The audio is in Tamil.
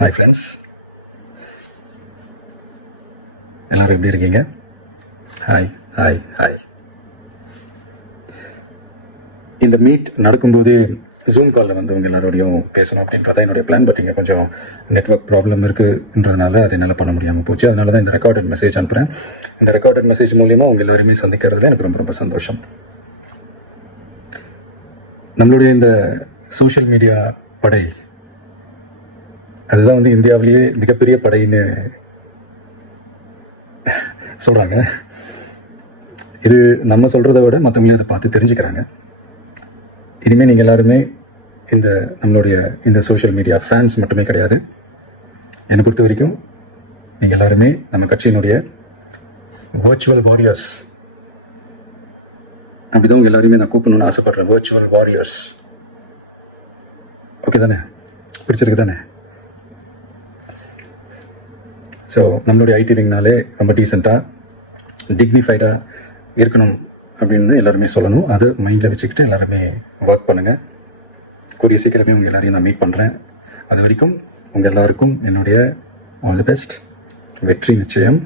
ஹாய் ஃப்ரெண்ட்ஸ், எல்லோரும் எப்படி இருக்கீங்க? Hi hi hi. இந்த மீட் நடக்கும்போது ஜூம் காலில் வந்து உங்கள் எல்லாரோடையும் பேசணும் அப்படின்றத என்னுடைய பிளான். பட் இங்கே கொஞ்சம் நெட்ஒர்க் ப்ராப்ளம் இருக்குன்றதுனால அதை என்னால் பண்ண முடியாமல் போச்சு. அதனால தான் இந்த ரெக்கார்டட் மெசேஜ் அனுப்புகிறேன். இந்த ரெக்கார்டட் மெசேஜ் மூலிமா உங்கள் எல்லாருமே சந்திக்கிறதுல எனக்கு ரொம்ப ரொம்ப சந்தோஷம். நம்மளுடைய இந்த சோஷியல் மீடியா படை, அதுதான் வந்து இந்தியாவிலேயே மிகப்பெரிய படைன்னு சொல்கிறாங்க. இது நம்ம சொல்கிறத விட மற்றவங்களே அதை பார்த்து தெரிஞ்சுக்கிறாங்க. இனிமேல் நீங்கள் எல்லாருமே இந்த நம்மளுடைய இந்த சோஷியல் மீடியா ஃபேன்ஸ் மட்டுமே கிடையாது. என்னை பொறுத்த வரைக்கும் நீங்கள் எல்லாருமே நம்ம கட்சியினுடைய வர்ச்சுவல் வாரியர்ஸ். அப்படிதான் உங்கள் எல்லாருமே நான் கூப்பிடணும்னு ஆசைப்படுறேன். Virtual warriors. ஓகே தானே? பிடிச்சிருக்கு தானே? ஸோ நம்மளுடைய ஐடி விங்னாலே ரொம்ப டீசெண்டாக டிக்னிஃபைடாக இருக்கணும் அப்படின்னு எல்லாருமே சொல்லணும். அது மைண்டில் வச்சுக்கிட்டு எல்லாருமே ஒர்க் பண்ணுங்கள். கூடிய சீக்கிரமே உங்கள் எல்லாரையும் நான் மீட் பண்ணுறேன். அது வரைக்கும் உங்கள் எல்லாருக்கும் என்னுடைய ஆல் தி பெஸ்ட். வெற்றி நிச்சயம்.